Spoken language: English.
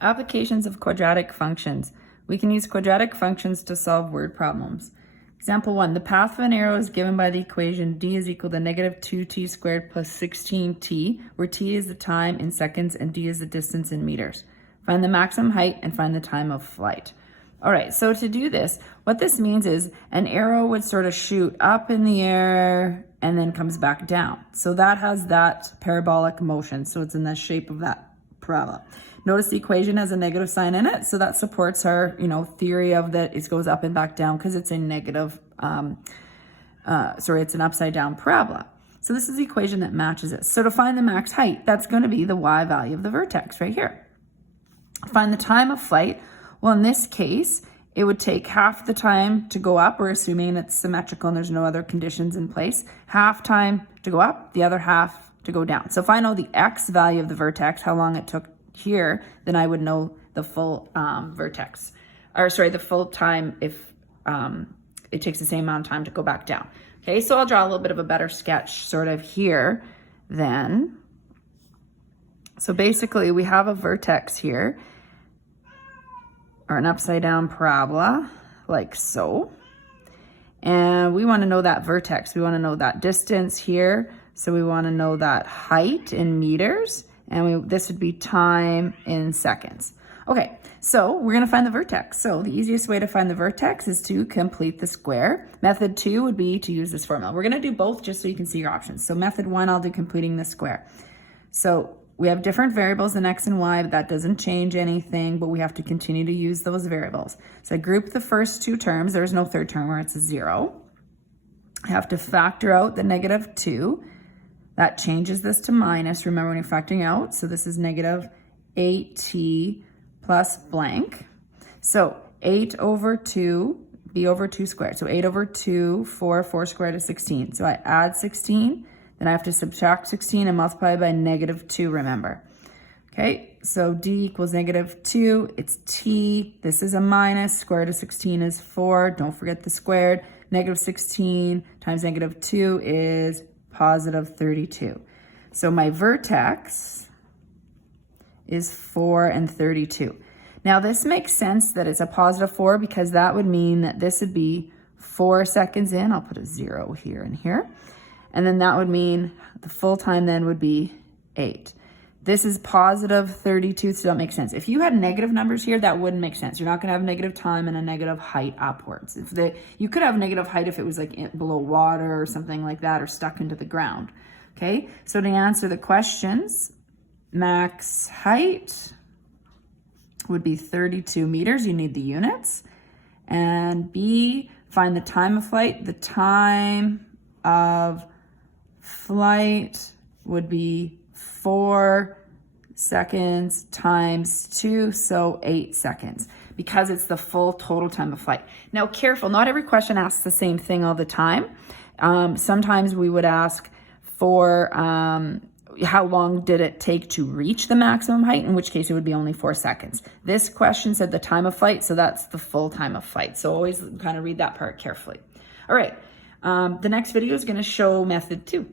Applications of quadratic functions. We can use quadratic functions to solve word problems. Example 1, the path of an arrow is given by the equation d is equal to negative 2t squared plus 16t, where t is the time in seconds and d is the distance in meters. Find the maximum height and find the time of flight. All right, so to do this, what this means is an arrow would sort of shoot up in the air and then comes back down. So that has that parabolic motion. So it's in the shape of that parabola. Notice the equation has a negative sign in it. So that supports our, theory of that it goes up and back down because it's a negative, it's an upside down parabola. So this is the equation that matches it. So to find the max height, that's going to be the y value of the vertex right here. Find the time of flight. Well, in this case, it would take half the time to go up. We're assuming it's symmetrical and there's no other conditions in place. Half time to go up, the other half to go down. So if I know the x value of the vertex, how long it took here, then I would know the full the full time if it takes the same amount of time to go back down. Okay, so I'll draw a little bit of a better sketch sort of here then. So basically we have a vertex here, or an upside down parabola, like so. And we want to know that vertex. We want to know that distance here. So we want to know that height in meters. And this would be time in seconds. Okay, so we're going to find the vertex. So the easiest way to find the vertex is to complete the square. Method 2 would be to use this formula. We're going to do both just so you can see your options. So method 1, I'll do completing the square. So we have different variables in x and y, but that doesn't change anything, but we have to continue to use those variables. So I group the first two terms. There's no third term where it's a 0. I have to factor out the negative 2. That changes this to minus, remember when you're factoring out. So this is negative 8t plus blank. So 8 over 2, b over 2 squared. So 8 over 2, 4 squared is 16. So I add 16. Then I have to subtract 16 and multiply by negative 2, remember. Okay, so d equals negative 2. It's t. This is a minus. Square root of 16 is 4. Don't forget the squared. Negative 16 times negative 2 is positive 32. So my vertex is 4 and 32. Now this makes sense that it's a positive 4 because that would mean that this would be 4 seconds in. I'll put a 0 here and here. And then that would mean the full time then would be 8. This is positive 32, so that makes sense. If you had negative numbers here, that wouldn't make sense. You're not gonna have negative time and a negative height upwards. You could have negative height if it was like below water or something like that, or stuck into the ground, okay? So to answer the questions, max height would be 32 meters. You need the units. And B, find the time of flight. The time of flight would be 4 seconds times 2, so 8 seconds, because it's the full total time of flight. Now careful, not every question asks the same thing all the time. Sometimes we would ask for how long did it take to reach the maximum height, in which case it would be only 4 seconds. This question said the time of flight, so that's the full time of flight. So always kind of read that part carefully. All right, the next video is going to show method 2.